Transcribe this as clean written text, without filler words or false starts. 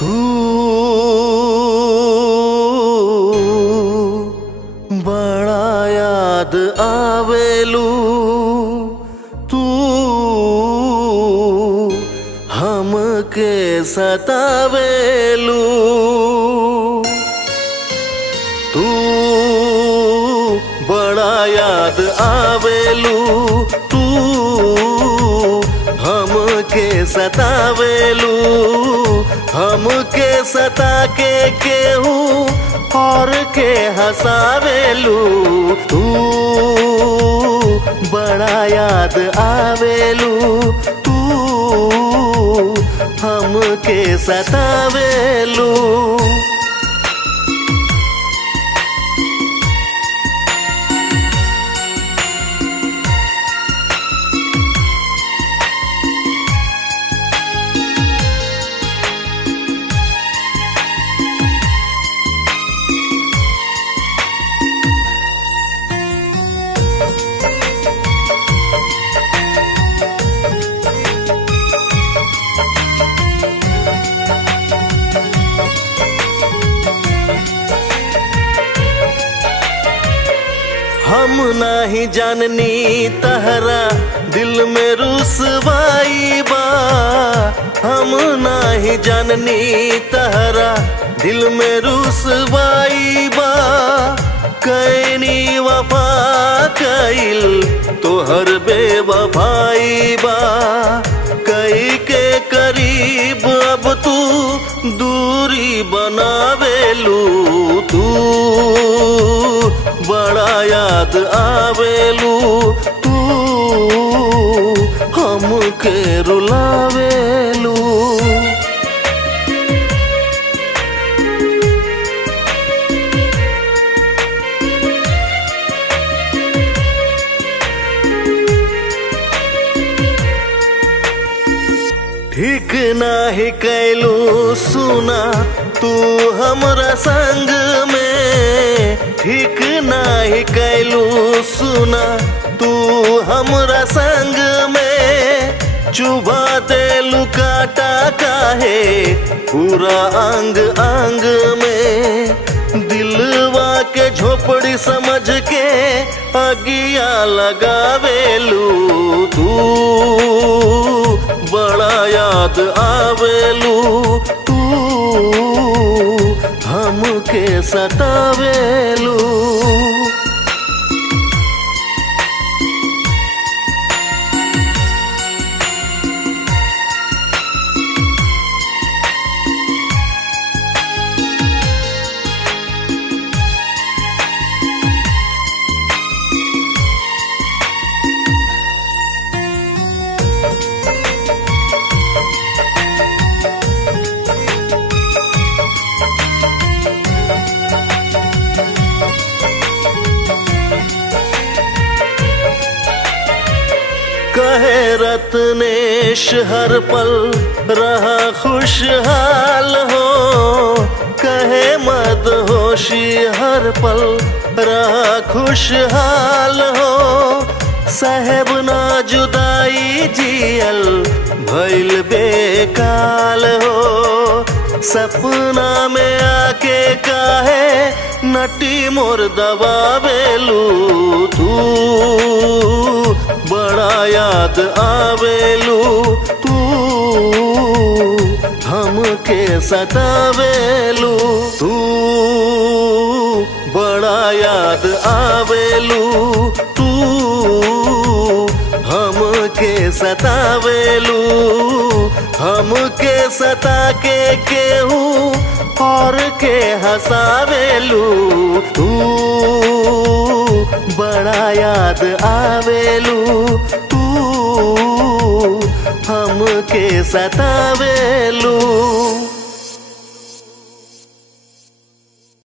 तू बड़ा याद आवेलू, तू हमके सतावेलू, तू बड़ा याद आवेलू, तू हमके सतावेलू, हमके सता के केहू और के हंसावेलू, तू बड़ा याद आवेलू, तू हमके सतावेलू। हम नाही जाननी तहरा दिल में रुसवाई बा, हम नाही जाननी तहरा दिल में रुसवाई बा, कैनी वफा कैल तोहर बेवफाई बा, कई के करीब अब तू दूरी बनावेलू, तू बड़ा याद आवेलू, तू हमके रुलावेलू। ठीक नाही कैलू सुना तू हमरा संग में, ठीक नाही कैलू सुना तू हमरा संग में, चुभा देलू काटा काहे पूरा अंग अंग में, दिलवा के झोपड़ी समझ के अगिया लगावेलू, तू बड़ा याद आवेलू, तू हमके सतावेलू। कहे रत्नेश हर पल रहा खुशहाल हो, कहे मदहोशी हर पल रहा खुशहाल हो, साहेब ना जुदाई जियल भइल बेकाल हो, सपना में आके काहे नटी मोर दबावेलू, तू बड़ा याद आवेलू, तू हमके सतावेलू, तू बड़ा याद आवेलू, तू हमके सतावेलू, हमके सता के केहू और के हंसावेलू, तू बड़ा याद आवेलू, तू हमके सतावेलू।